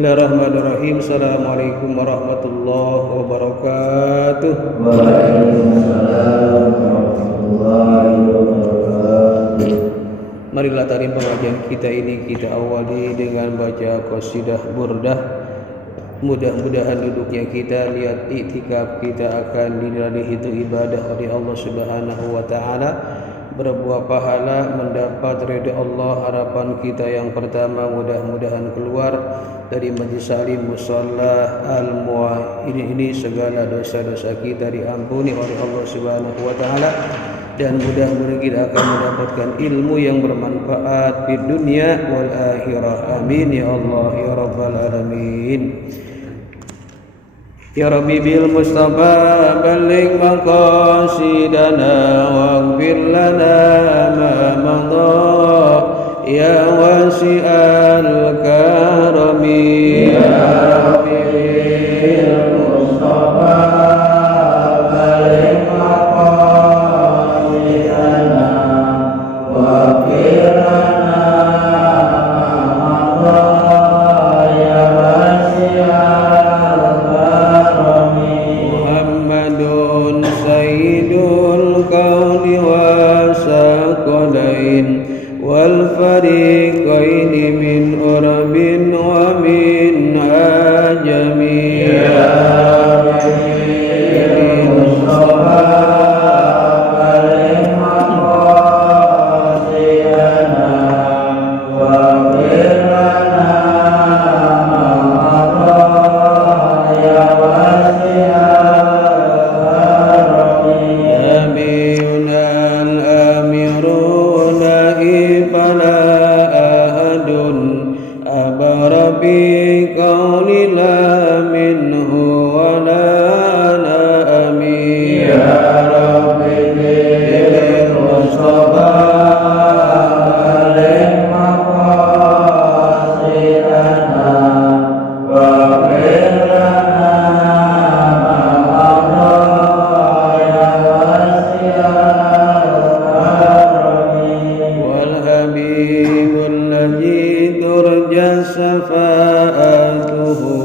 Bismillahirrahmanirrahim. Assalamualaikum warahmatullahi wabarakatuh. Waalaikumsalam warahmatullahi wabarakatuh. Marilah tarim pengajian kita ini kita awali dengan baca qasidah burdah. Mudah-mudahan duduknya kita, lihat iktikaf kita akan dinilai itu ibadah oleh Allah Subhanahu wa taala, berbuah pahala, mendapat ridha Allah. Harapan kita yang pertama, mudah-mudahan keluar dari majlis salim musalla al-mu'a ini segala dosa-dosa kita diampuni oleh Allah Subhanahu wa taala, dan mudah-mudahan kita akan mendapatkan ilmu yang bermanfaat di dunia wal akhirah. Amin ya Allah ya rabbal alamin. Ya Rabbi bil Mustafa balligh maqasidana waghfir lana ma madha ya wasi'al karami. Ya Rabbi bil Mustafa balligh maqasidana waghfir lana ma madha ya wasi'al wal fariqaini min urabin wa min ajami. Ya Rabbi Mustafa balligh maqasidana waghfir lana ma madha ya wasi'al karami. Nabiyuna al-amiruna fala ahadun abarabi qawli la minhu wa la na'ami. Ya Rabbi bil Mustafa balligh maqasidana waghfir lana ma madha ya wasi'al karami. Wal habibul ladzi turja syafa'atuhu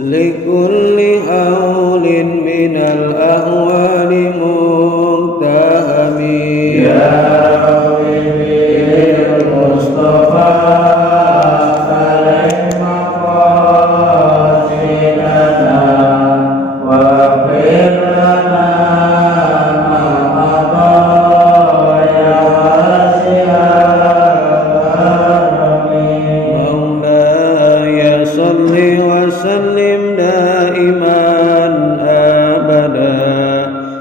likulli haulin minal ahwali muktahami. Ya Rabbi bil Mustafa balligh maqasidana waghfir lana ma madha ya wasi'al karami. Maulaya salli wa sallim daiman abada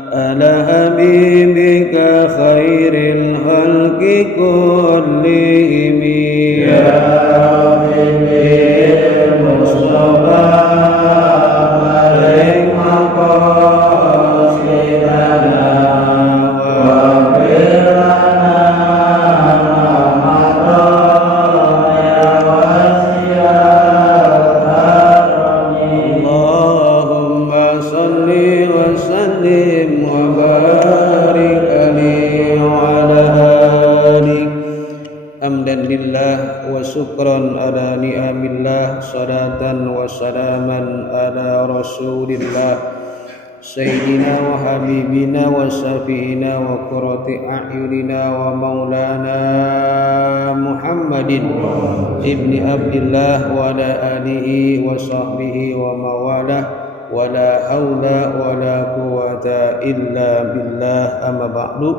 ala habibika khairil khalqi kullihim. Ya Rabbi bil Mustafa balligh maqasidana waghfir lana ma madha ya wasi'al karami. Allahumma salli wa sallim wa barik alaihi wa ala alihi. Hamdan lillah wa syukran ala ni'amillah, salatan wa salaman ala rasulillah Sayyidina wa habibina wa syafi'ina wa qurrati a'yunina wa maulana Muhammadin ibni Abdillah wa ala alihi wa sahbihi wa mawalah wa la hawla wa la quwwata illa billah. Amma ba'du.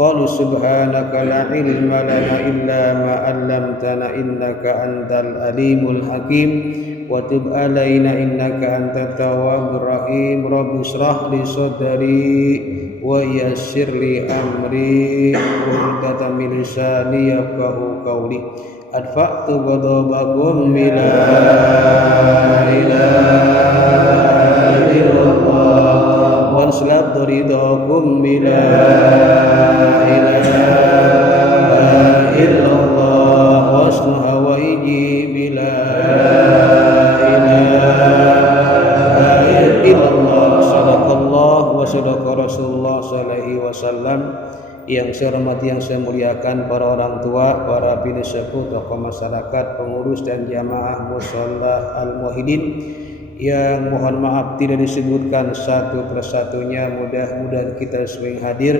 Qalu subhanaka la ilma lana illa ma 'allamtana innaka antal alimul hakim wa tub alaina innaka antat tawwabur rahim. Rabbi shrah li sadri wa yassir li amri wahlul min lisani yafqahu qawli. Adfa'tu ghadabakum bila ilaha illallah wa anslabtu ridakum bila ilaha illallah wa asnu hawaiji bila ilaha illallah. Sadaqallah wa sadaqa Rasulullah sallallahu alaihi wasallam. yang saya hormati, yang saya muliakan para orang tua, para bini sepuh, tokoh masyarakat, pengurus dan jamaah mushola Al-Muwahhidin yang mohon maaf tidak disebutkan satu persatunya. Mudah-mudahan kita sering hadir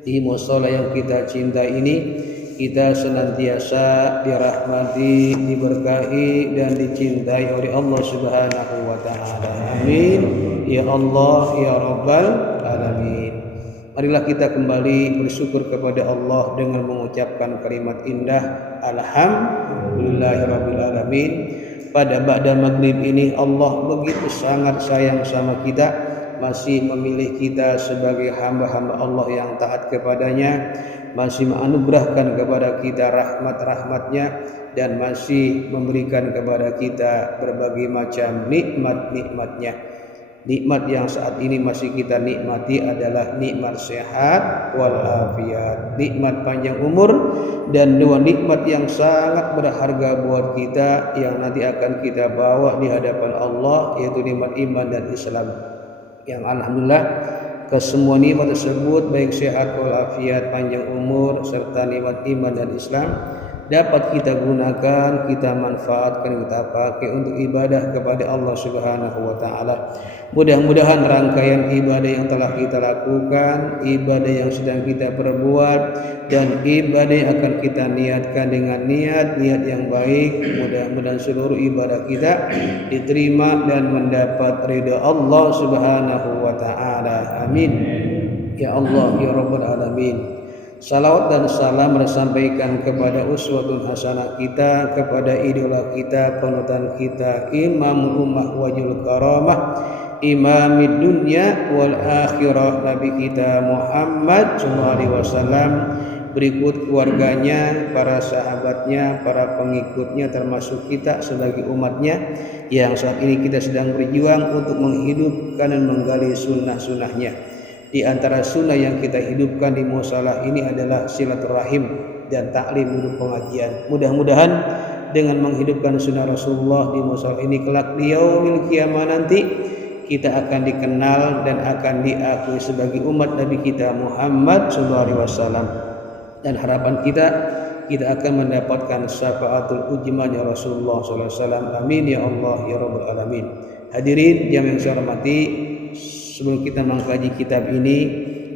di mushola yang kita cintai ini, kita senantiasa dirahmati, diberkahi dan dicintai oleh Allah Subhanahu wa taala. Amin ya Allah ya Rabbal alamin. Marilah kita kembali bersyukur kepada Allah dengan mengucapkan kalimat indah alhamdulillahirabbil alamin. Pada ba'da maghrib ini Allah begitu sangat sayang sama kita, masih memilih kita sebagai hamba-hamba Allah yang taat kepadanya, masih menganugerahkan kepada kita rahmat-rahmatnya, dan masih memberikan kepada kita berbagai macam nikmat-nikmatnya. Nikmat yang saat ini masih kita nikmati adalah nikmat sehat walafiat, nikmat panjang umur, dan dua nikmat yang sangat berharga buat kita yang nanti akan kita bawa di hadapan Allah, yaitu nikmat iman dan Islam. Yang alhamdulillah kesemua nikmat tersebut, baik sehat walafiat, panjang umur, serta nikmat iman dan Islam, dapat kita gunakan, kita manfaatkan, kita pakai untuk ibadah kepada Allah Subhanahu wa taala. Mudah-mudahan rangkaian ibadah yang telah kita lakukan, ibadah yang sedang kita perbuat, dan ibadah yang akan kita niatkan dengan niat yang baik, mudah-mudahan seluruh ibadah kita diterima dan mendapat ridha Allah Subhanahu wa taala. Amin ya Allah ya Rabbal alamin. Salawat dan salam disampaikan kepada uswatun hasanah kita, kepada idola kita, panutan kita, imam ummah wajul karamah, imamid dunya wal akhirah, Nabi kita Muhammad sallallahu alaihi wasallam, berikut keluarganya, para sahabatnya, para pengikutnya, termasuk kita sebagai umatnya yang saat ini kita sedang berjuang untuk menghidupkan dan menggali sunnah-sunnahnya. Di antara sunnah yang kita hidupkan di mushola ini adalah silaturahim dan taklim duduk pengajian. Mudah-mudahan dengan menghidupkan sunnah Rasulullah di mushola ini, kelak di yaumil qiyamah nanti kita akan dikenal dan akan diakui sebagai umat Nabi kita Muhammad SAW. Dan harapan kita akan mendapatkan syafaatul ujmanya Rasulullah SAW. Amin ya Allah ya Rabbal alamin. Hadirin yang saya hormati, sebelum kita mengkaji kitab ini,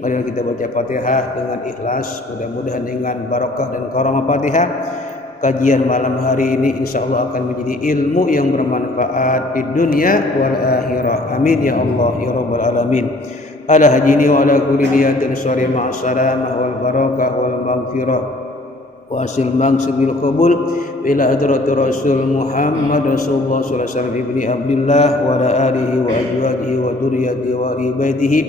mari kita baca Fatihah dengan ikhlas. Mudah-mudahan dengan barakah dan karamah Fatihah, kajian malam hari ini insya Allah akan menjadi ilmu yang bermanfaat di dunia wal akhirah. Amin ya Allah ya Rabbal alamin. Ala hajini wa ala kulli niyatin sari ma'asalamah wal barakah wal maghfirah wa asil mangsibil qabul ila hadrati Rasul Muhammad Rasulullah sallallahu alaihi wasallam ibni Abdullah wa ala alihi wa azwajihi wa dzurriyyatihi wa ahli baitihi,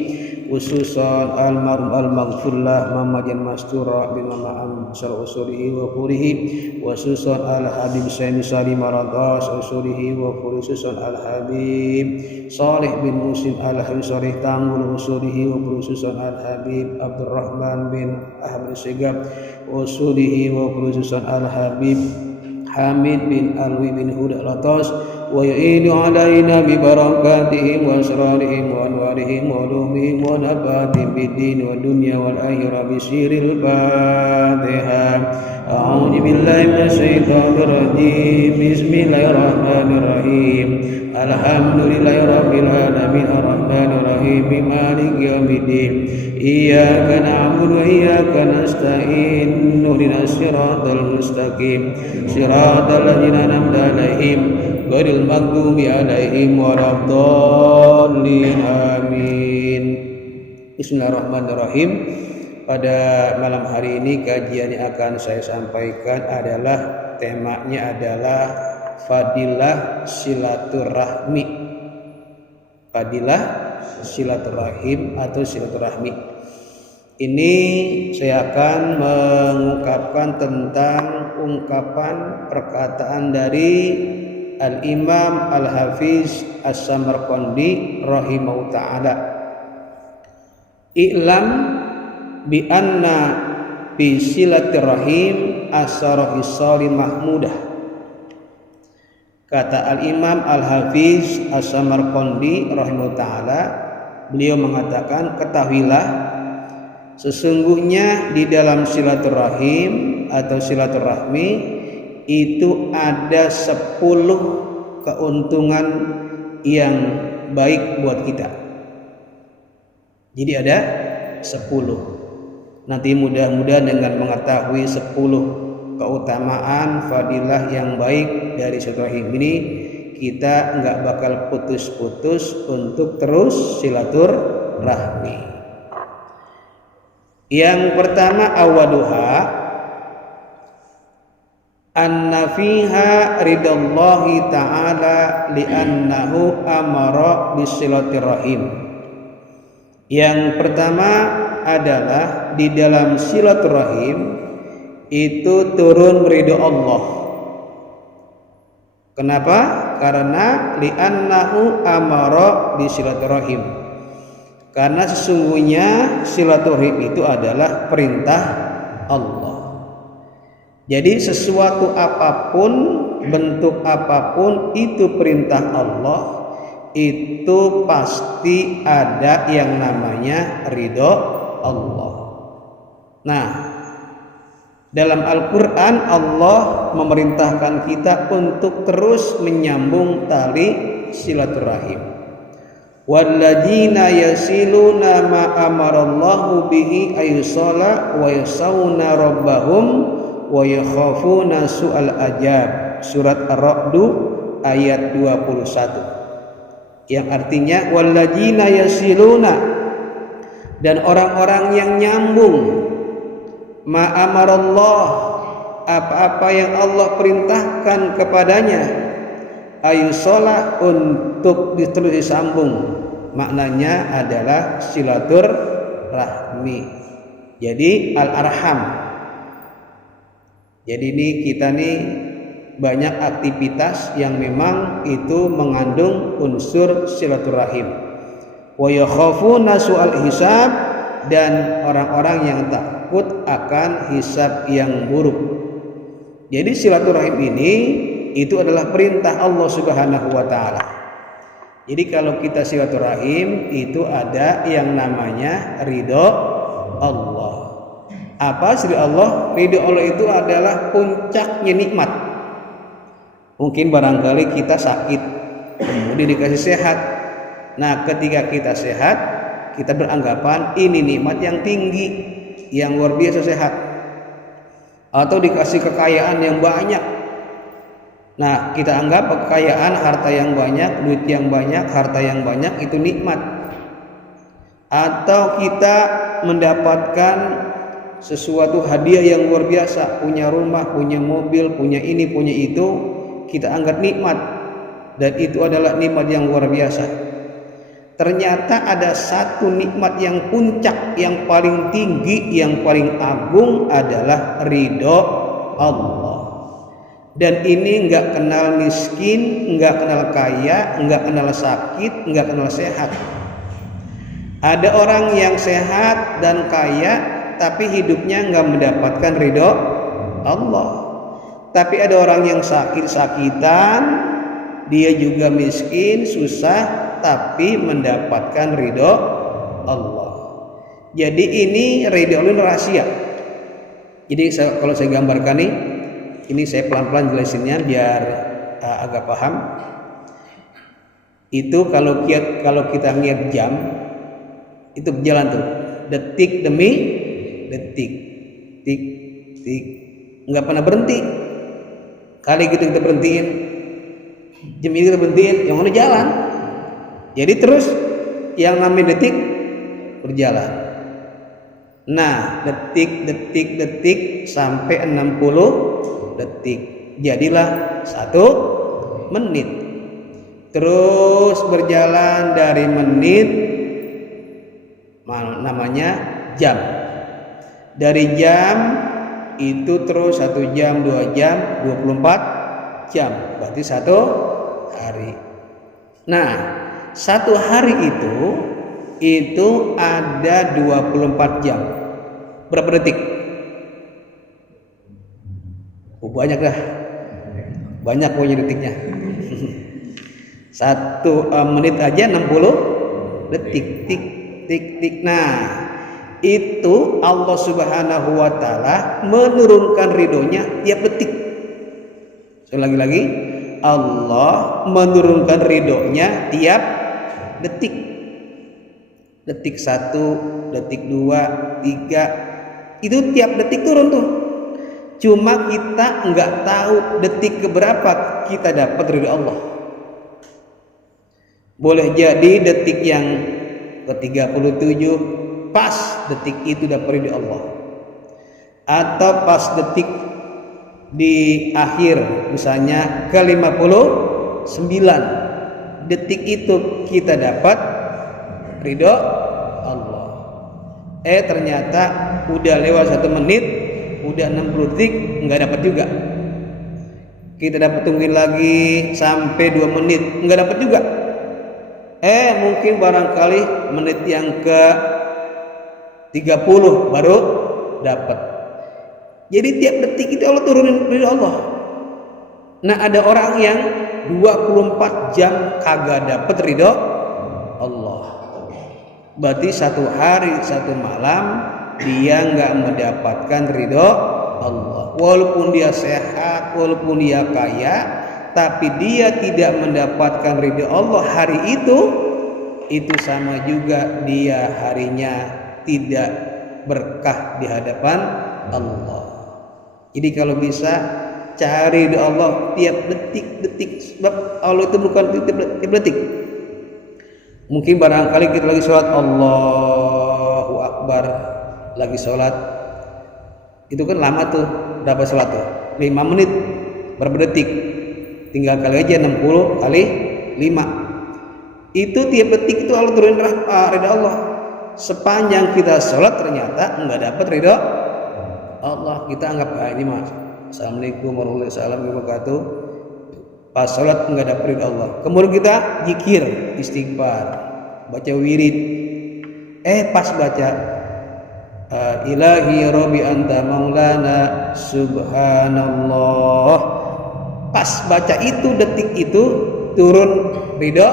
khususan almarhum al-maghfurlah Muhammadin Mastura bin Ma'am sar usulihi wa furihi, khususan al-habib Sayyid Salim Maradas usulihi wa furihi, khususan al-habib Salih bin Muslim al-Habib Salih Tanggul usulihi wa khususan al-habib Abdurrahman bin Ahmad Segab usulihi wa khususan al-habib Hamid bin Alwi bin Huda Latas, wa yu'idu alaina bi barakatihim wa asrarihim wa anwarihim wa ulumihim wa nafatihim bid din wa dunya wal akhirah bi sirril Fatihah. A'udzu billahi minasy syaithanir rajim. Bismillahirrahmanirrahim. Alhamdulillahi rabbil alamin arrahmanir rahim maliki yaumiddin. Iyyaka na'budu wa iyyaka nasta'in. Ihdinas siratal mustaqim. Siratal ladzina an'amta 'alaihim ghairil maghdubi 'alaihim waladdallin. Amin. Bismillahirrahmanirrahim. Pada malam hari ini kajian yang akan saya sampaikan adalah, temanya adalah fadilah silaturahmi. Fadilah silaturahim atau silaturahmi. Ini saya akan mengungkapkan tentang ungkapan perkataan dari Al-Imam Al-Hafiz As-Samarqandi rahimahullah ta'ala. I'lam bi anna bi silaturahim asarahi sari mahmudah. Kata Al-Imam Al-Hafiz As-Samarqandi rahimahullah ta'ala, beliau mengatakan, ketahuilah Sesungguhnya di dalam silaturahim atau silaturahmi itu ada 10 keuntungan yang baik buat kita. Jadi ada 10. Nanti mudah-mudahan dengan mengetahui 10 keutamaan fadilah yang baik dari silaturahim ini, kita nggak bakal putus-putus untuk terus silaturahmi. Yang pertama, awaduha anna fiha ridallahi ta'ala li'annahu amara bisilaturahim. Yang pertama adalah di dalam silaturahim itu turun ridho Allah. Kenapa? Karena li'annahu amara bisilaturahim. Karena sesungguhnya silaturahim itu adalah perintah Allah. Jadi sesuatu apapun, bentuk apapun itu perintah Allah, itu pasti ada yang namanya ridho Allah. Nah, dalam Al-Quran Allah memerintahkan kita untuk terus menyambung tali silaturahim. Walladzina yasiluna ma amarallahu bihi ayyusala wa yasawna rabbahum wa yakhafuna su'al ajab. Surat Ar-Ra'd ayat 21. Yang artinya walladzina yasiluna, dan orang-orang yang nyambung ma amarallah, apa-apa yang Allah perintahkan kepadanya, ayusolah, untuk terus disambung. Maknanya adalah silaturahmi. Jadi al-arham. Jadi ini kita nih banyak aktivitas yang memang itu mengandung unsur silaturahim. Wa yakhafuna su'al hisab, dan orang-orang yang takut akan hisab yang buruk. Jadi silaturahim ini itu adalah perintah Allah Subhanahu wa taala. Jadi kalau kita silaturahim itu ada yang namanya ridho Allah. Apa ridho Allah? Ridho Allah itu adalah puncaknya nikmat. Mungkin barangkali kita sakit, kemudian dikasih sehat. Nah, ketika kita sehat, kita beranggapan ini nikmat yang tinggi, yang luar biasa sehat. Atau dikasih kekayaan yang banyak. Nah, kita anggap kekayaan, harta yang banyak, duit yang banyak, harta yang banyak itu nikmat. Atau kita mendapatkan sesuatu hadiah yang luar biasa, punya rumah, punya mobil, punya ini, punya itu, kita anggap nikmat, dan itu adalah nikmat yang luar biasa. Ternyata ada satu nikmat yang puncak, yang paling tinggi, yang paling agung adalah ridho Allah. Dan ini enggak kenal miskin, enggak kenal kaya, enggak kenal sakit, enggak kenal sehat. Ada orang yang sehat dan kaya tapi hidupnya enggak mendapatkan ridho Allah. Tapi ada orang yang sakit-sakitan, dia juga miskin, susah, tapi mendapatkan ridho Allah. Jadi ini ridho Allah rahasia. Jadi kalau saya gambarkan nih, ini saya pelan-pelan jelasinnya biar agak paham. Itu kalau kita lihat jam, itu berjalan tuh, detik demi detik, tik tik, nggak pernah berhenti. Kali gitu kita berhentiin, jam ini kita berhentiin, yang mana jalan. Jadi terus yang namanya detik berjalan. Nah, detik sampai 60 detik. Jadilah 1 menit. Terus berjalan dari menit namanya jam. Dari jam itu terus 1 jam, 2 jam, 24 jam. Berarti 1 hari. Nah, 1 hari itu ada 24 jam. Berapa detik? Banyak dah. Banyak pokoknya detiknya. 1 menit aja 60 detik. Tik tik tik. Nah, itu Allah Subhanahu wa taala menurunkan ridhonya tiap detik. Lagi-lagi Allah menurunkan ridhonya tiap detik. Detik 1, detik 2, 3, itu tiap detik turun tuh. Cuma kita nggak tahu detik keberapa kita dapat ridho Allah. Boleh jadi detik yang ke-37 pas detik itu dapat ridho Allah, atau pas detik di akhir misalnya ke-59 detik itu kita dapat ridho Allah. Ternyata udah lewat 1 menit, udah 60 detik nggak dapat juga. Kita dapat tungguin lagi sampai 2 menit nggak dapat juga. Mungkin barangkali menit yang ke 30 baru dapat. Jadi tiap detik itu Allah turunin ridho Allah. Nah, ada orang yang 24 jam kagak dapat ridho Allah. Berarti 1 hari 1 malam dia nggak mendapatkan ridho Allah. Walaupun dia sehat, walaupun dia kaya, tapi dia tidak mendapatkan ridho Allah hari itu sama juga dia harinya tidak berkah di hadapan Allah. Jadi kalau bisa cari ridho Allah tiap detik-detik, sebab Allah itu bukan tiap detik. Mungkin barangkali kita lagi sholat, Allahu Akbar, lagi sholat, itu kan lama tuh, berapa sholat tuh? 5 menit, berapa detik? Tinggal kali aja 60 kali 5. Itu tiap detik itu Allah turunin ridho Allah. Sepanjang kita sholat ternyata nggak dapat ridho Allah, kita anggap ini mas, assalamualaikum warahmatullahi wabarakatuh. Pas sholat nggak dapat ridho Allah. Kemudian kita zikir, istighfar, baca wirid. Pas baca Ilahi Rabbi Anta Maulana Subhanallah, pas baca itu detik itu turun ridho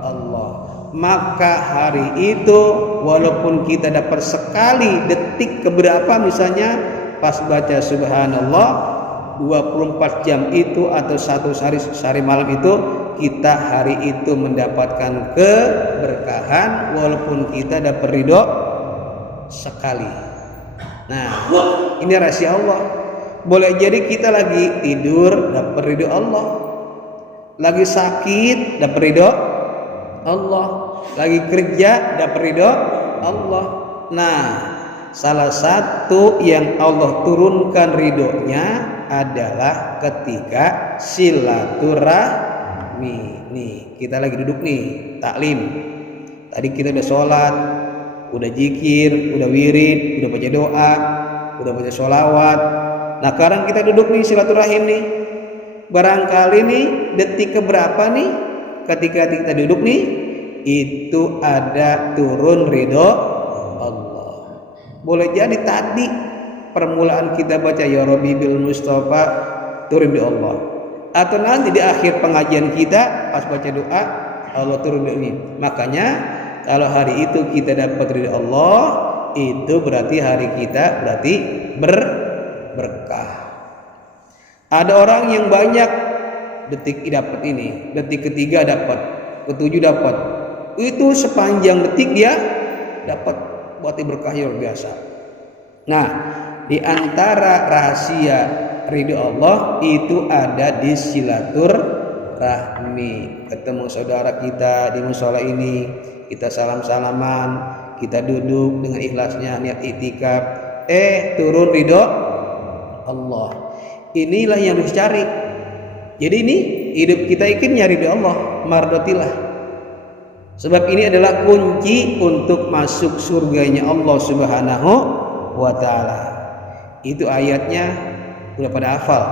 Allah. Maka hari itu walaupun kita dapat sekali detik keberapa, misalnya pas baca Subhanallah 24 jam itu atau 1 sehari malam itu, kita hari itu mendapatkan keberkahan walaupun kita dapat ridho sekali. Nah, ini rahasia Allah. Boleh jadi kita lagi tidur dapat ridho Allah, lagi sakit dapat ridho Allah, lagi kerja dapat ridho Allah. Nah, salah satu yang Allah turunkan ridhonya adalah ketika silaturahmi. Nih, kita lagi duduk nih, taklim. Tadi kita udah sholat, udah zikir, udah wirid, udah baca doa, udah baca sholawat. Nah, sekarang kita duduk nih silaturahim nih. Barangkali nih detik keberapa nih ketika kita duduk nih, itu ada turun ridho Allah. Boleh jadi tadi permulaan kita baca ya Rabbi bil Mustafa turun ridho Allah, atau nanti di akhir pengajian kita pas baca doa Allah turun ridho ini. Makanya kalau hari itu kita dapat ridho Allah, itu berarti hari kita berarti berkah. Ada orang yang banyak detik dapat ini, detik ketiga dapat, ke-7 dapat. Itu sepanjang detik dia dapat, berarti berkah luar biasa. Nah, di antara rahasia ridho Allah itu ada di silaturahmi. Ketemu saudara kita di mushola ini, kita salam-salaman, kita duduk dengan ikhlasnya niat iktikaf, turun ridho Allah. Inilah yang harus cari. Jadi ini hidup kita ingin nyari ridho Allah, mardotillah. Sebab ini adalah kunci untuk masuk surganya Allah Subhanahu wa ta'ala. Itu ayatnya udah pada hafal.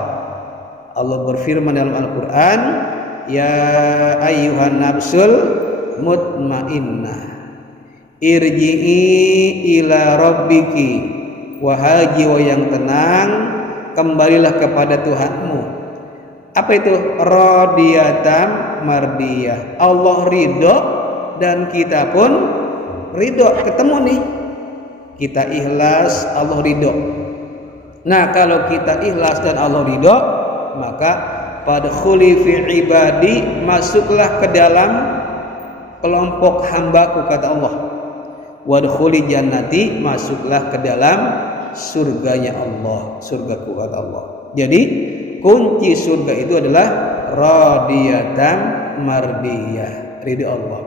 Allah berfirman dalam Al-Quran, ya ayyuhan nafsul mutmainnah irji'i ila rabbiki, wahai jiwa yang tenang, kembalilah kepada Tuhanmu. Apa itu? Radiyatan mardiyah. Allah ridho dan kita pun ridho. Ketemu nih, kita ikhlas, Allah ridho. Nah, kalau kita ikhlas dan Allah ridho, maka fadkhuli fi ibadi, masuklah ke dalam kelompok hambaku, kata Allah. Wadkhuli jannati, masuklah ke dalam surganya Allah, surgaku, kata Allah. Jadi kunci surga itu adalah radiyatan mardiyah, ridho Allah.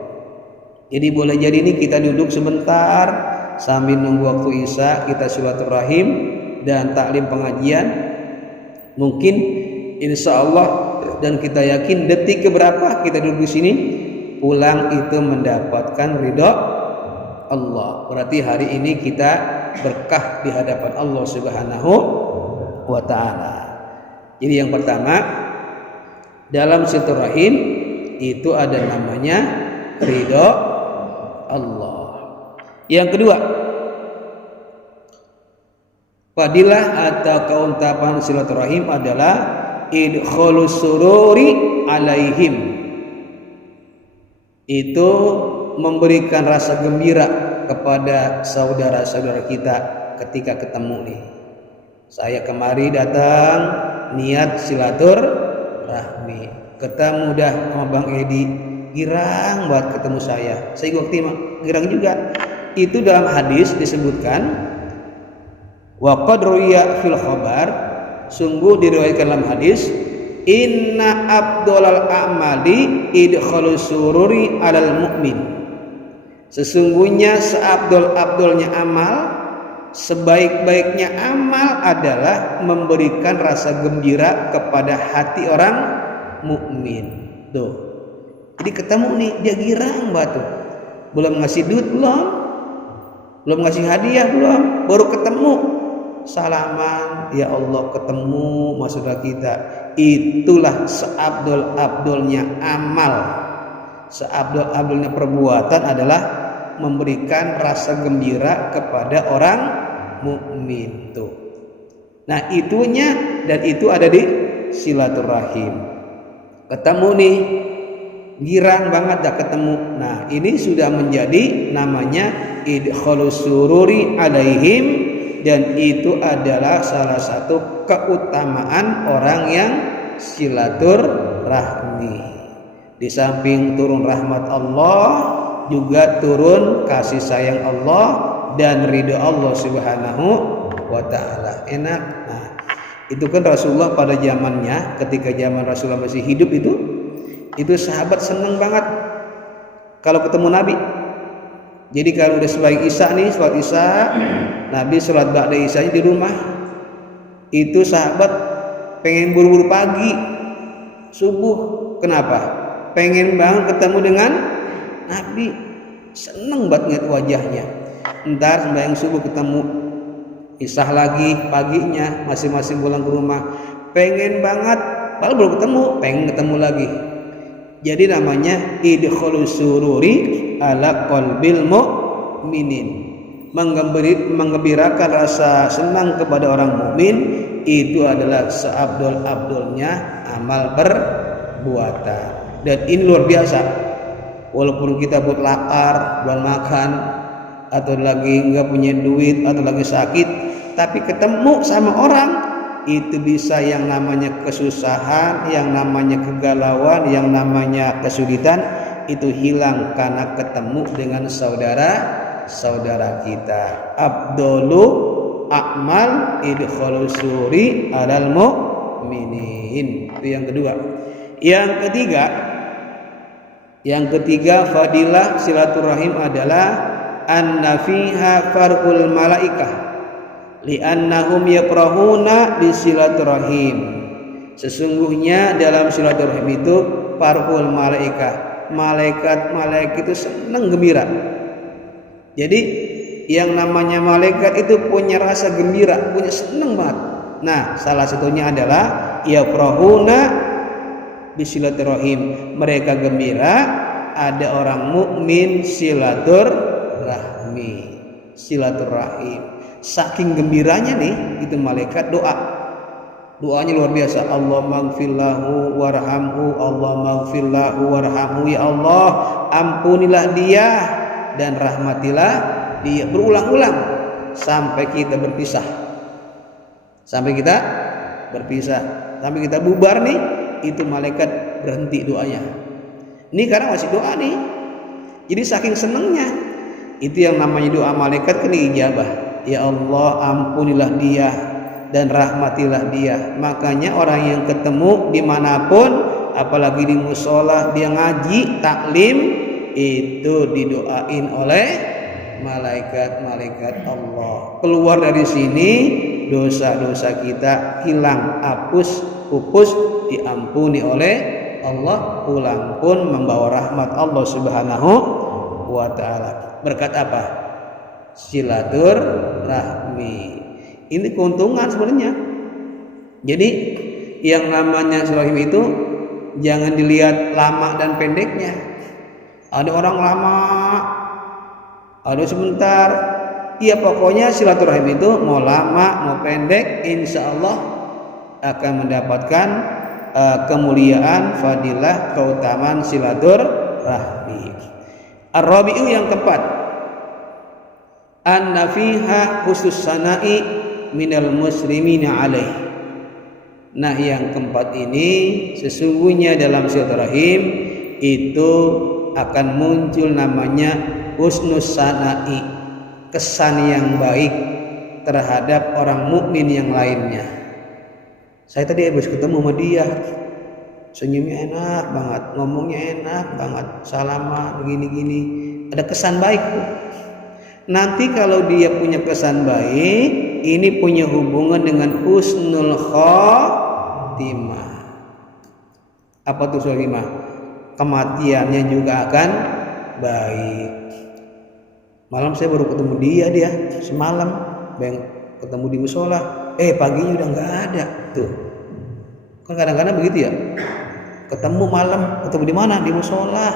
Jadi boleh jadi ini kita duduk sebentar sambil nunggu waktu isya, kita silaturahim dan taklim pengajian. Mungkin insya Allah dan kita yakin detik keberapa kita duduk di sini, pulang itu mendapatkan ridho Allah. Berarti hari ini kita berkah di hadapan Allah Subhanahu wa ta'ala. Jadi yang pertama, dalam silaturahim itu ada namanya ridho Allah. Yang kedua, fadilah atau keutamaan silaturahim adalah idkhalus sururi alaihim. Itu memberikan rasa gembira kepada saudara-saudara kita ketika ketemu nih. Saya kemari datang niat silaturahmi, ketemu dah sama Bang Edi, girang buat ketemu saya waktu girang juga. Itu dalam hadis disebutkan, wa qad ruwiya fil khabar, sungguh diriwayatkan dalam hadis, inna abdolal a'mali idkhalus sururi alal mu'min. Sesungguhnya seabdol-abdolnya amal, sebaik-baiknya amal adalah memberikan rasa gembira kepada hati orang mukmin. Tuh. Jadi ketemu nih, dia girang batu. Belum ngasih duit belum ngasih hadiah belum, baru ketemu. Salaman, ya Allah ketemu maksudnya kita. Itulah seabdol-abdolnya amal, seabdol-abdolnya perbuatan adalah memberikan rasa gembira kepada orang mukmin tuh. Nah itunya, dan itu ada di silaturahim. Ketemu nih, girang banget dah ketemu. Nah ini sudah menjadi namanya idkhalus sururi alaihim. Dan itu adalah salah satu keutamaan orang yang silaturahmi. Di samping turun rahmat Allah, juga turun kasih sayang Allah dan ridho Allah Subhanahu wa ta'ala. Enak. Nah, itu kan Rasulullah pada zamannya, ketika zaman Rasulullah masih hidup itu sahabat seneng banget kalau ketemu Nabi. Jadi kalau udah sebaik isya nih, sholat isya, Nabi sholat ba'da isyanya di rumah. Itu sahabat pengen buru-buru pagi, subuh. Kenapa? Pengen banget ketemu dengan Nabi. Seneng banget ngeliat wajahnya. Ntar sembahyang subuh ketemu, isya lagi paginya, masing-masing pulang ke rumah. Pengen banget, padahal belum ketemu, pengen ketemu lagi. Jadi namanya idkhalus sururi ala qalbil mu'minin, menggembirakan rasa senang kepada orang mukmin. Itu adalah seabdol-abdolnya amal perbuatan. Dan ini luar biasa. Walaupun kita buat lapar, buat makan, atau lagi nggak punya duit, atau lagi sakit, tapi ketemu sama orang, itu bisa yang namanya kesusahan, yang namanya kegalauan, yang namanya kesulitan itu hilang karena ketemu dengan saudara-saudara kita. Abdulu a'mal idkhalus suri alal mu'minin. Itu yang kedua. Yang ketiga fadilah silaturahim adalah anna fiha farqul malaikah li'annahum yakrahuna bisilaturahim. Sesungguhnya dalam silaturahim itu farqul malaikah, malaikat itu senang gembira. Jadi yang namanya malaikat itu punya rasa gembira, punya senang banget. Nah, salah satunya adalah yakrahuna bisilaturahim. Mereka gembira ada orang mukmin silaturahim. Saking gembiranya nih, itu malaikat doanya luar biasa. Allah maghfirlahu warhamhu, Allah maghfirlahu warhamhu, ya Allah ampunilah dia dan rahmatilah dia. Berulang-ulang sampai kita berpisah. Sampai kita berpisah, sampai kita bubar nih, itu malaikat berhenti doanya. Ini karena masih doa nih. Jadi saking senengnya, itu yang namanya doa malaikat kan diijabah. Ya Allah, ampunilah dia dan rahmatilah dia. Makanya orang yang ketemu dimanapun, apalagi di musola, dia ngaji, taklim, itu didoain oleh malaikat-malaikat Allah. Keluar dari sini, dosa-dosa kita hilang, hapus, pupus, diampuni oleh Allah, pulang pun membawa rahmat Allah Subhanahu wa ta'ala. Berkat apa? Silaturahmi. Ini keuntungan sebenarnya. Jadi yang namanya silaturahmi itu jangan dilihat lama dan pendeknya. Ada orang lama, ada sebentar. Ya pokoknya silaturahmi itu mau lama mau pendek, insya Allah akan mendapatkan kemuliaan, fadilah, keutamaan silaturahmi. Ar-rabi'u yang keempat, anna fiha khusus sana'i minal muslimina alaih. Nah yang keempat ini, sesungguhnya dalam silaturahim itu akan muncul namanya husnus sana'i, kesan yang baik terhadap orang mukmin yang lainnya. Saya tadi habis ketemu sama dia, senyumnya enak banget, ngomongnya enak banget, salaman begini-gini, ada kesan baik. Nanti kalau dia punya kesan baik, ini punya hubungan dengan husnul khotimah. Apa tuh khotimah? Kematiannya juga akan baik. Malam saya baru ketemu dia semalam, ketemu di musola. Paginya udah nggak ada tuh. Kan kadang-kadang begitu ya. Ketemu malam, ketemu di mana? Di musola.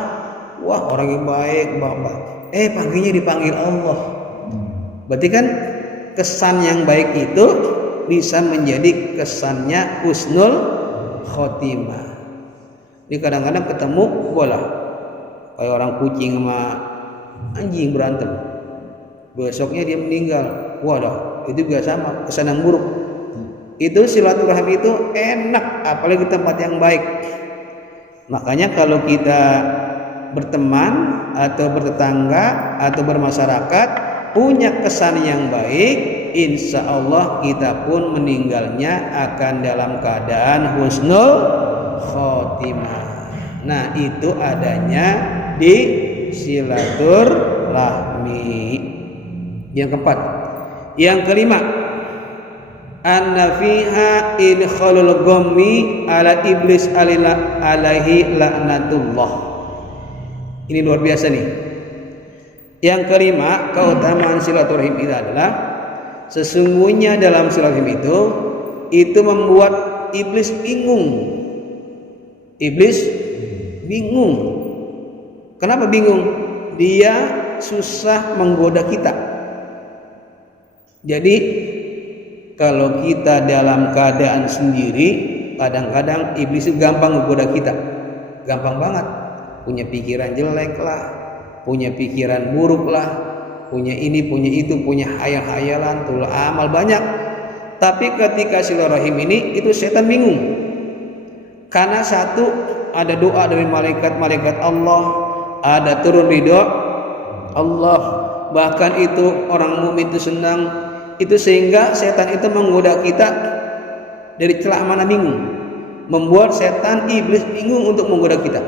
Wah orang yang baik, bapak. Paginya dipanggil Allah. Berarti kan kesan yang baik itu bisa menjadi kesannya husnul khotimah. Ini kadang-kadang ketemu bola kayak orang kucing sama anjing berantem. Besoknya dia meninggal. Waduh, itu juga sama, kesan yang buruk. Itu silaturahmi itu enak, apalagi tempat yang baik. Makanya kalau kita berteman atau bertetangga atau bermasyarakat punya kesan yang baik, insya Allah kita pun meninggalnya akan dalam keadaan husnul khotimah. Nah itu adanya di silaturahmi. Yang keempat. Yang kelima, anna fiha idkhalul ghammi ala iblis alaihi laknatullah. Ini luar biasa nih. Yang kelima, keutamaan silaturahim itu adalah sesungguhnya dalam silaturahim itu membuat iblis bingung. Iblis bingung. Kenapa bingung? Dia susah menggoda kita. Jadi kalau kita dalam keadaan sendiri, kadang-kadang iblis itu gampang menggoda kita. Gampang banget. Punya pikiran jelek lah, punya pikiran buruk lah, punya ini, punya itu, punya hayal-hayalan, tul amal banyak. Tapi ketika silaturahim ini, itu setan bingung. Karena satu, ada doa dari malaikat-malaikat Allah, ada turun ridho Allah, bahkan itu orang mukmin itu senang. Itu sehingga setan itu menggoda kita dari celah mana bingung, membuat setan iblis bingung untuk menggoda kita.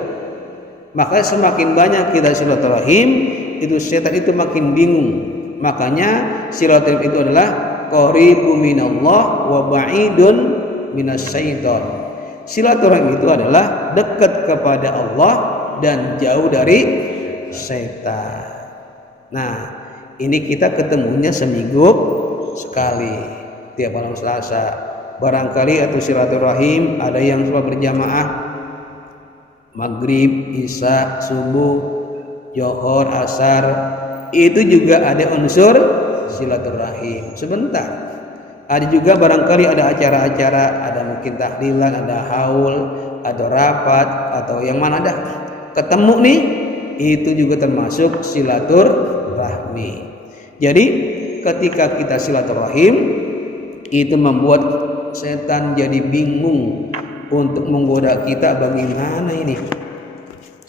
Makanya semakin banyak kita silaturahim, itu setan itu makin bingung. Makanya silaturahim itu adalah qaribu minallah wa ba'idun minas syaitan. Silaturahim itu adalah dekat kepada Allah dan jauh dari setan. Nah, ini kita ketemunya seminggu sekali, tiap malam Selasa. Barangkali atau silaturahim ada yang sholat berjamaah maghrib, isya, subuh, johor, asar, itu juga ada unsur silaturahim sebentar. Ada juga barangkali ada acara-acara, ada mungkin tahlilan, ada haul, ada rapat, atau yang mana ada ketemu nih, itu juga termasuk silaturahmi. Jadi ketika kita silaturahim itu membuat setan jadi bingung untuk menggoda kita. Bagaimana ini?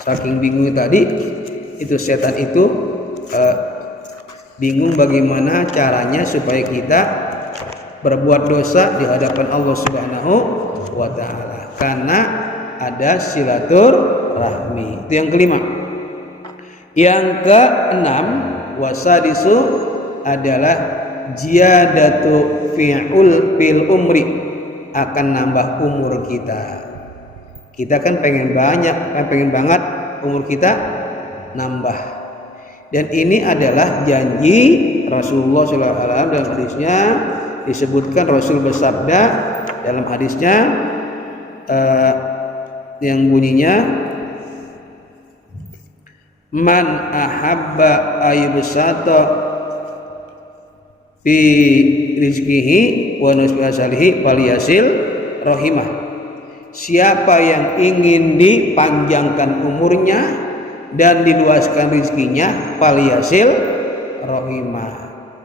Saking bingung tadi itu setan itu bingung bagaimana caranya supaya kita berbuat dosa di hadapan Allah Subhanahu wa taala karena ada silaturahmi. Itu yang kelima. Yang keenam, wasadisu adalah ziyadatu fil umri, akan nambah umur kita. Kita kan pengen banget umur kita nambah. Dan ini adalah janji Rasulullah SAW. Dalam hadisnya disebutkan, Rasul bersabda dalam hadisnya yang bunyinya, man ahabba ayyubsata fi rizqihi wa nusbi asalihi falyasil rahimah. Siapa yang ingin dipanjangkan umurnya dan diluaskan rizkinya, falyasil rahimah.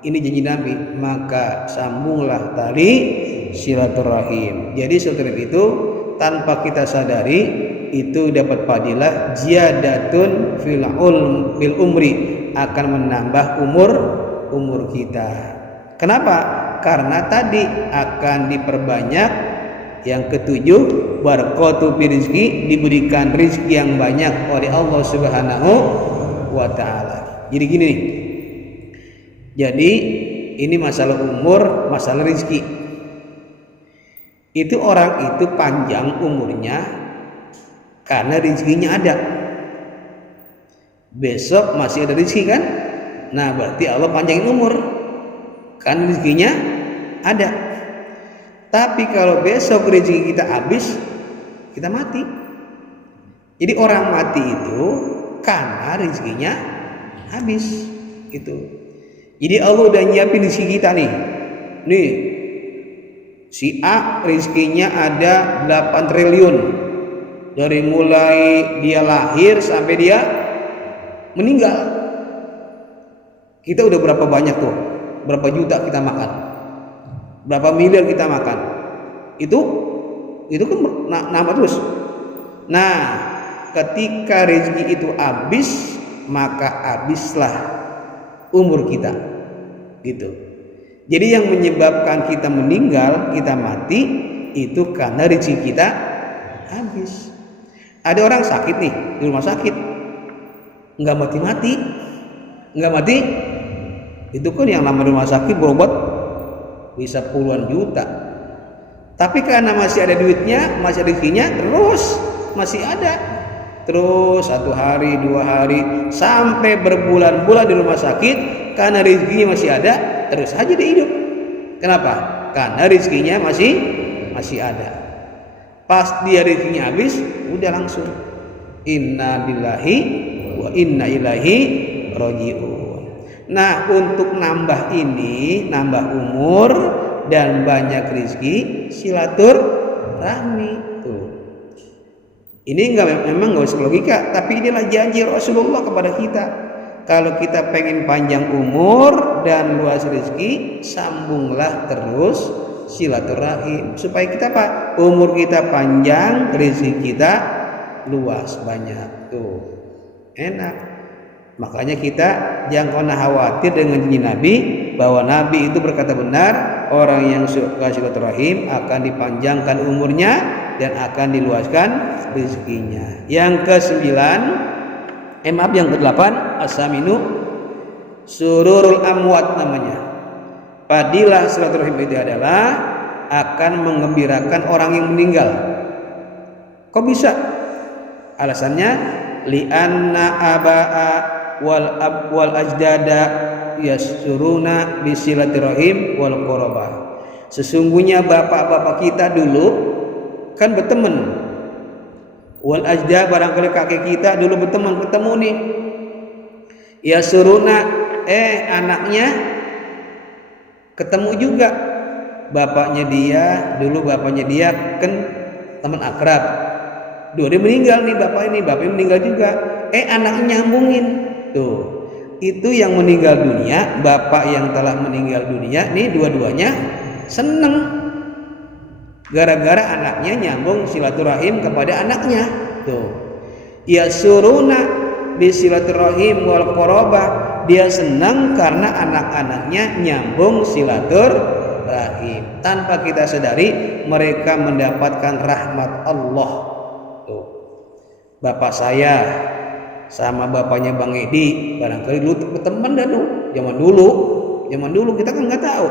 Ini janji Nabi, maka sambunglah tali silaturahim. Jadi silaturahim itu tanpa kita sadari itu dapat fadilah ziyadatun fil umri, akan menambah umur kita. Kenapa? Karena tadi akan diperbanyak. Yang ketujuh, barakatuh fi rizki, diberikan rizki yang banyak oleh Allah Subhanahu wa taala. Jadi gini nih. Jadi ini masalah umur, masalah rizki. Itu orang itu panjang umurnya karena rizkinya ada. Besok masih ada rizki kan? Nah berarti Allah panjangin umur karena rizkinya ada. Tapi kalau besok rezeki kita habis, kita mati. Jadi orang mati itu karena rezekinya habis gitu. Jadi Allah udah nyiapin rezeki kita nih. Nih si A rezekinya ada 8 triliun. Dari mulai dia lahir sampai dia meninggal. Kita udah berapa banyak tuh? Berapa juta kita makan? Berapa miliar kita makan? Itu kan nambah terus. Nah, ketika rezeki itu habis, maka habislah umur kita. Gitu. Jadi yang menyebabkan kita meninggal, kita mati, itu karena rezeki kita habis. Ada orang sakit nih di rumah sakit, nggak mati-mati, itu kan yang namanya rumah sakit berobat bisa puluhan juta. Tapi karena masih ada duitnya, masih ada rezekinya, terus masih ada. Terus 1 hari, 2 hari, sampai berbulan-bulan di rumah sakit, karena rezekinya masih ada, terus aja dia hidup. Kenapa? Karena rezekinya masih ada. Pas dia rezekinya habis, udah langsung inna lillahi wa inna ilaihi raji'un. Nah, untuk nambah ini, nambah umur dan banyak rezeki, silaturahmi tuh. Ini memang nggak usah logika, tapi inilah janji Rasulullah kepada kita. Kalau kita pengen panjang umur dan luas rezeki, sambunglah terus silaturahim supaya kita apa? Umur kita panjang, rezeki kita luas banyak tuh. Enak. Makanya kita jangan pernah khawatir dengan janji Nabi bahwa Nabi itu berkata benar, orang yang suka silaturahim akan dipanjangkan umurnya dan akan diluaskan rezekinya. Yang yang ke-8 asaminu sururul amwat namanya. Fadilah silaturahim itu adalah akan mengembirakan orang yang meninggal. Kok bisa? Alasannya li'anna aba'a wal ajdada yasuruna bisilaturahim wal qurabah. Sesungguhnya bapak-bapak kita dulu kan berteman. Wal ajdad, barangkali kakek kita dulu berteman, ketemu nih. Yasuruna anaknya ketemu juga. Bapaknya dia kan teman akrab. Dia meninggal nih bapaknya meninggal juga. Anaknya nyambungin. Tuh. Itu yang meninggal dunia, bapak yang telah meninggal dunia, nih dua-duanya seneng gara-gara anaknya nyambung silaturahim kepada anaknya. Tuh, ya suruna bisilaturahim wal qarabah, dia senang karena anak-anaknya nyambung silaturahim. Tanpa kita sadari mereka mendapatkan rahmat Allah. Tuh, bapak saya sama bapaknya Bang Edi barangkali dulu berteman dah tuh. Zaman dulu kita kan nggak tahu.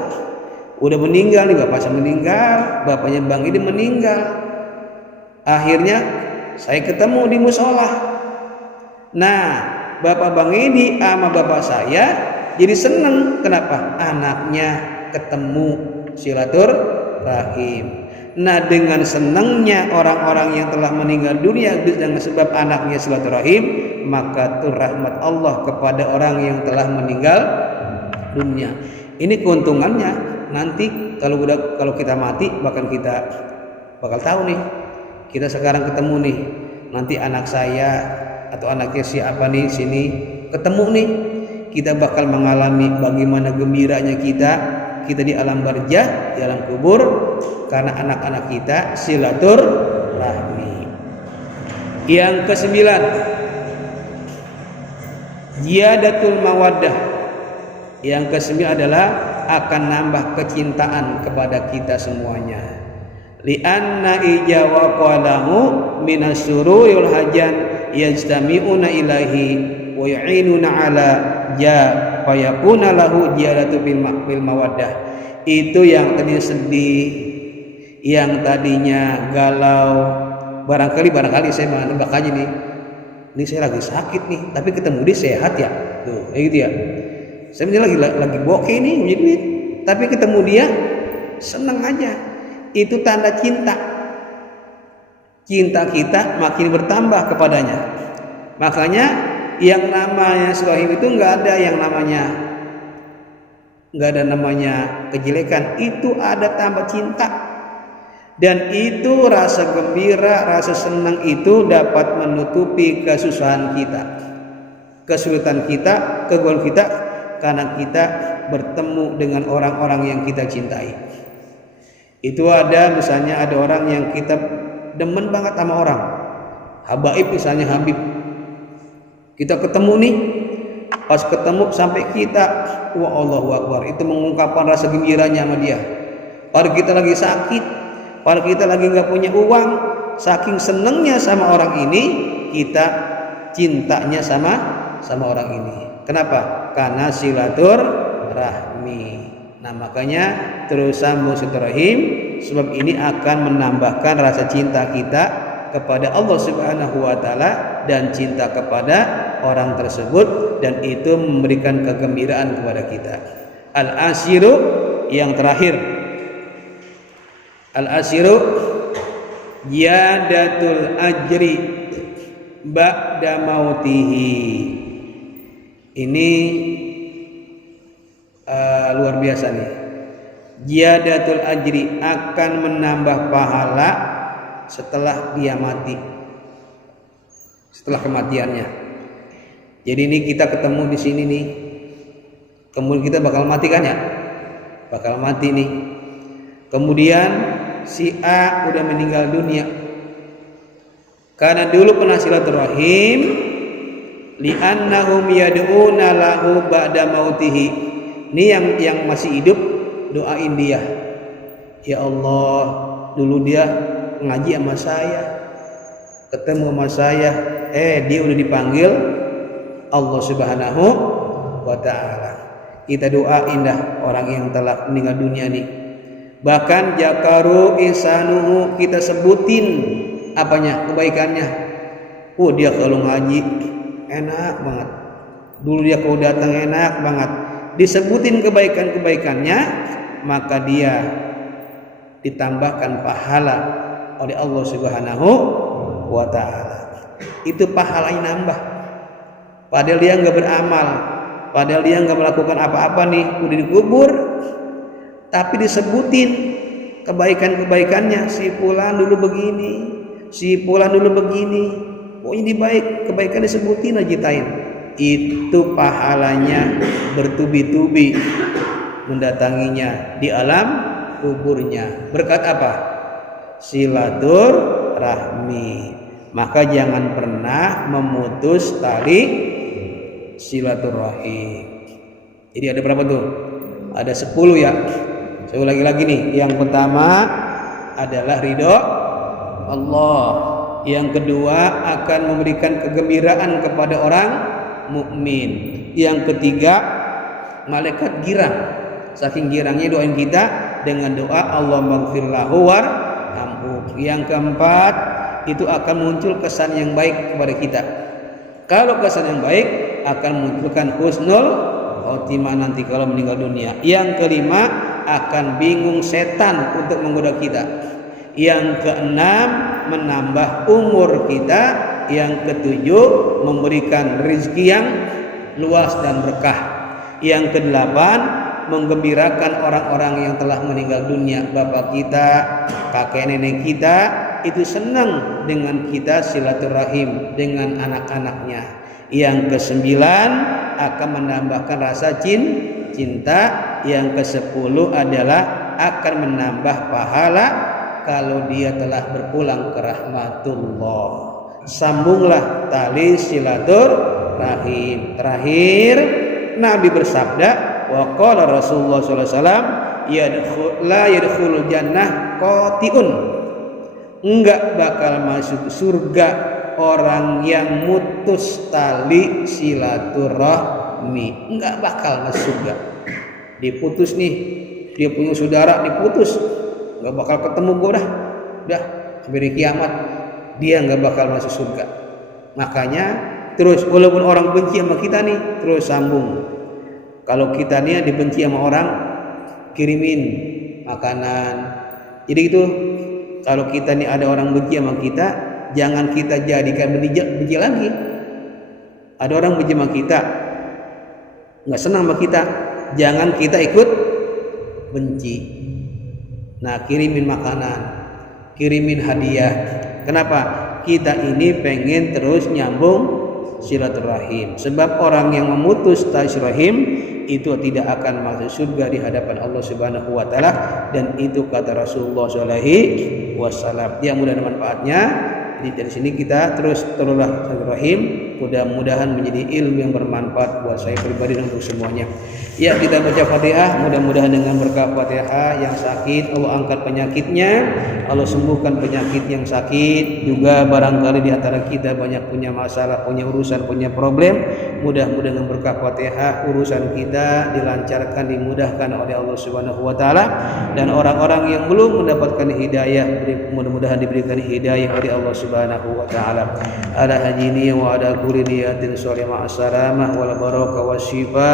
Udah meninggal nih, bapak saya meninggal, bapaknya Bang Edi meninggal. Akhirnya saya ketemu di musola. Nah, bapak Bang Edi sama bapak saya jadi seneng. Kenapa? Anaknya ketemu silaturahim. Nah, dengan senangnya orang-orang yang telah meninggal dunia dengan sebab anaknya silaturahim, maka itu rahmat Allah kepada orang yang telah meninggal dunia. Ini keuntungannya. Nanti kalau kita mati kita bakal tahu nih. Kita sekarang ketemu nih, nanti anak saya atau anaknya siapa nih sini ketemu nih, kita bakal mengalami bagaimana gembiranya kita di alam barzah, di alam kubur, karena anak-anak kita silaturahmi. Yang ke-9, ziyadatul mawaddah. Yang ke-9 adalah akan nambah kecintaan kepada kita semuanya. Li'anna ijawa qalahu minas sururil hajan yajtami'una ilahi wa yu'inuna ala fayakuna lahu ziyadatu bil mawaddah. Itu yang tadi sedih, yang tadinya galau, barangkali saya menebak aja nih, ini saya lagi sakit nih, tapi ketemu dia sehat ya, tuh kayak gitu ya. Saya lagi bokeh nih, tapi ketemu dia senang aja. Itu tanda cinta. Cinta kita makin bertambah kepadanya. Makanya yang namanya silaturahim itu nggak ada namanya kejelekan. Itu ada tambah cinta. Dan itu rasa gembira, rasa senang itu dapat menutupi kesusahan kita, kesulitan kita, kegagalan kita, karena kita bertemu dengan orang-orang yang kita cintai. Itu misalnya ada orang yang kita demen banget sama orang, habaib misalnya Habib. Kita ketemu nih, pas ketemu sampai kita, wah Allahu Akbar, itu mengungkapkan rasa gembiranya sama dia. Padahal kita lagi sakit, padahal kita lagi nggak punya uang, saking senengnya sama orang ini, kita cintanya sama orang ini. Kenapa? Karena silaturahmi. Nah, makanya terus sambung silaturahim, sebab ini akan menambahkan rasa cinta kita kepada Allah Subhanahu wa taala dan cinta kepada orang tersebut, dan itu memberikan kegembiraan kepada kita. Al-asyiru, yang terakhir. Al-asyiru ziyadatul ajri ba'da mautihi. Ini luar biasa nih. Ziyadatul ajri, akan menambah pahala setelah dia mati, setelah kematiannya. Jadi ini kita ketemu di sini nih, kemudian kita bakal mati kan ya, bakal mati nih. Kemudian si A udah meninggal dunia, karena dulu pernah silaturahim, li'annahum yad'una lahu ba'da mautihi. Ini yang masih hidup doain dia, ya Allah, dulu dia ngaji sama saya, ketemu sama saya, dia udah dipanggil Allah Subhanahu wa ta'ala. Kita doain dah orang yang telah meninggal dunia nih. Bahkan jakaru ihsanuhu, kita sebutin apanya, kebaikannya. Dia kalau ngaji enak banget, dulu dia kalau datang enak banget, disebutin kebaikan-kebaikannya, maka dia ditambahkan pahala oleh Allah Subhanahu wa ta'ala. Itu pahalanya nambah. Padahal dia nggak beramal, padahal dia nggak melakukan apa-apa nih, udah dikubur, tapi disebutin kebaikan-kebaikannya. Si fulan dulu begini, si fulan dulu begini. Oh, ini baik, kebaikan disebutin aja tain. itu pahalanya bertubi-tubi mendatanginya di alam kuburnya. Berkat apa? Silaturahmi. Maka jangan pernah memutus tali silaturahim. Jadi ada berapa tuh? Ada 10 ya. Saya ulangi lagi nih. Yang pertama adalah ridho Allah. Yang kedua akan memberikan kegembiraan kepada orang mukmin. Yang ketiga malaikat girang. Saking girangnya doain kita dengan doa Allahumma ighfir lahu warhamhu. Yang keempat itu akan muncul kesan yang baik kepada kita. Kalau kesan yang baik akan munculkan husnul khotimah nanti kalau meninggal dunia. Yang kelima akan bingung setan untuk menggoda kita. Yang keenam menambah umur kita. Yang ketujuh memberikan rezeki yang luas dan berkah. Yang kedelapan menggembirakan orang-orang yang telah meninggal dunia. Bapak kita, kakek nenek kita itu senang dengan kita silaturahim dengan anak-anaknya. Yang kesembilan akan menambahkan rasa cinta. Yang ke-10 adalah akan menambah pahala kalau dia telah berpulang ke rahmatullah. Sambunglah tali silaturahim. Terakhir Nabi bersabda, wa qala Rasulullah sallallahu alaihi wasallam, la yadkhulul jannah qati'un. Enggak bakal masuk surga orang yang mutus tali silaturahmi. Enggak bakal masuk surga. Diputus nih, dia punya saudara diputus, enggak bakal ketemu gua dah sampai kiamat. Dia enggak bakal masuk surga. Makanya terus walaupun orang benci sama kita nih, terus sambung. Kalau kita nih dibenci sama orang, kirimin makanan. Jadi gitu. Kalau kita nih ada orang benci sama kita, jangan kita jadikan benci lagi. Ada orang benci sama kita, nggak senang sama kita, jangan kita ikut benci. Nah, kirimin makanan, kirimin hadiah. Kenapa? Kita ini pengen terus nyambung silaturahim. Sebab orang yang memutus tali silaturahim itu tidak akan masuk surga di hadapan Allah Subhanahu wa taala, dan itu kata Rasulullah sallallahu alaihi wasallam. Ya, mudah-mudahan manfaatnya. Jadi dari sini kita terus silaturahim, mudah-mudahan menjadi ilmu yang bermanfaat buat saya pribadi dan untuk semuanya. Ya, kita baca Fatihah, mudah-mudahan dengan berkah Fatihah yang sakit Allah angkat penyakitnya, Allah sembuhkan penyakit yang sakit. Juga barangkali di antara kita banyak punya masalah, punya urusan, punya problem, mudah-mudahan dengan berkah Fatihah urusan kita dilancarkan, dimudahkan oleh Allah Subhanahu wa taala. Dan orang-orang yang belum mendapatkan hidayah, mudah-mudahan diberikan hidayah oleh Allah Subhanahu wa taala. Ala hajini wa ala kulli niyatin sholih ma'assalamah wal barakah wasyifa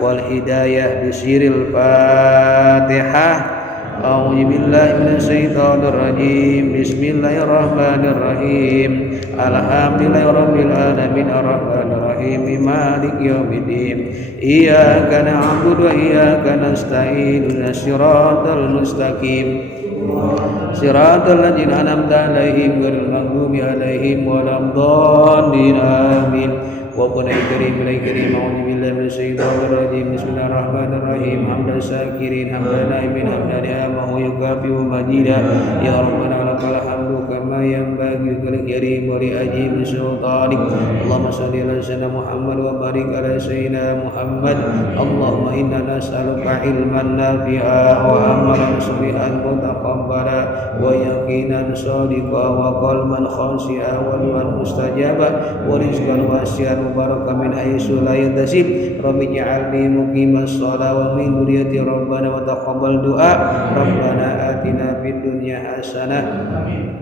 wal hidayah bisiril Fatihah. A'udzu billahi minasyaitonir rajim. Bismillahirrahmanirrahim. Alhamdulillahirabbil alamin arrahmanir rahim maliki yaumiddin. Iyyaka na'budu wa iyyaka nasta'in. Ihdinas siratal mustaqim. Siratal ladzina an'amta 'alaihim ghairil maghdubi 'alaihim waladdallin. Amin. Wa qul karim karim a'udzu billahi minasyaitonir rajim. Bismillahirrahmanirrahim. Hamdan syakirin hamdan naimin hamdan ni'amahu yukafi'u majidah. Ya rabbana lakal hamdu kama yanbaghi lil karim wa li ajib sultanik. Allahumma shalli ala sayyidina Muhammad wa barik ala sayyidina Muhammad. Allahumma inna nas'aluka ilman nafi'a wa amalan shalihan mutaqabbala wa yaqinan shadiqan wa qalban khashi'a wa du'an mustajaba wa rizqan wasi'an mubarakah min haitsu la yahtasib. Rabbi ij'alni muqimas shalah wa min dzurriyyati rabbana wa taqabbal du'a. Rabbana atina fid dunya hasanah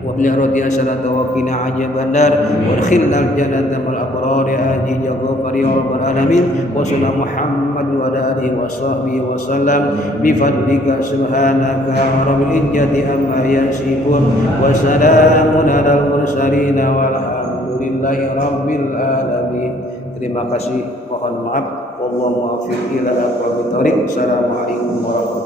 wa fil akhirati hasanah wa qina adzabannar wa adkhilnal jannata ma'al abrar ajil ya ghafar ya rabbal alamin. Wa sallallahu Muhammad wa ala alihi wa sahbihi wa sallam bi fadlika subhanaka rabbil izzati amma yasifun wa salamun alal mursalin walhamdulillahi rabbil alamin. Terima kasih, mohon maaf. Wallahu muwaffiq ila aqwamit thoriq. Assalamualaikum warahmatullahi wabarakatuh.